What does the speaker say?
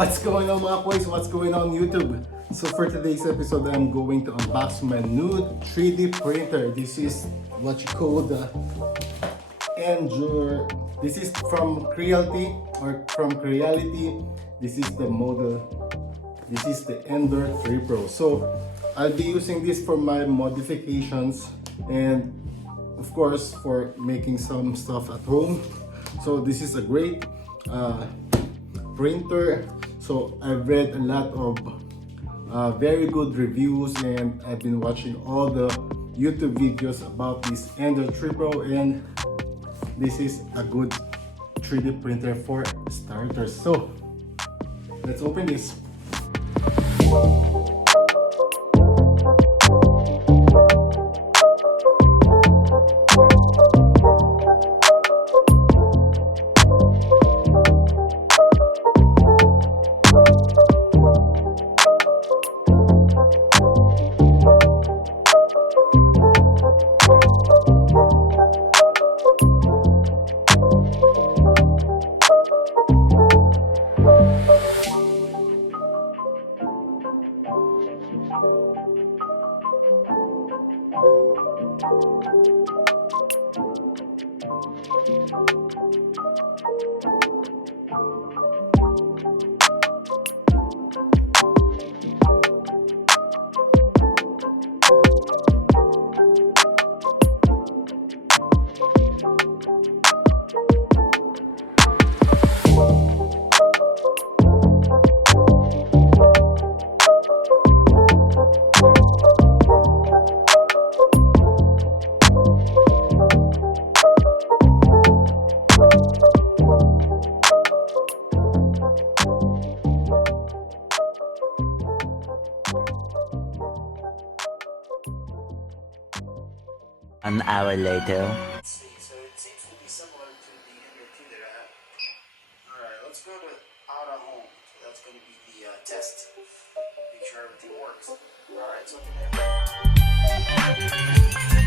What's going on mga boys? What's going on YouTube? So for today's episode, I'm going to unbox my new 3D printer. This is what you call the Endure. This is from Creality or from Creality. This is the model. This is the Endure 3 Pro. So I'll be using this for my modifications and of course for making some stuff at home. So this is a great printer. So I've read a lot of very good reviews and I've been watching all the YouTube videos about this Endure 3 Pro, and this is a good 3D printer for starters. So let's open this. An hour later. So it seems to be similar to the Endure 2 that I have. Alright, let's go to out of home. So that's going to be the test. Make sure everything works. Alright, so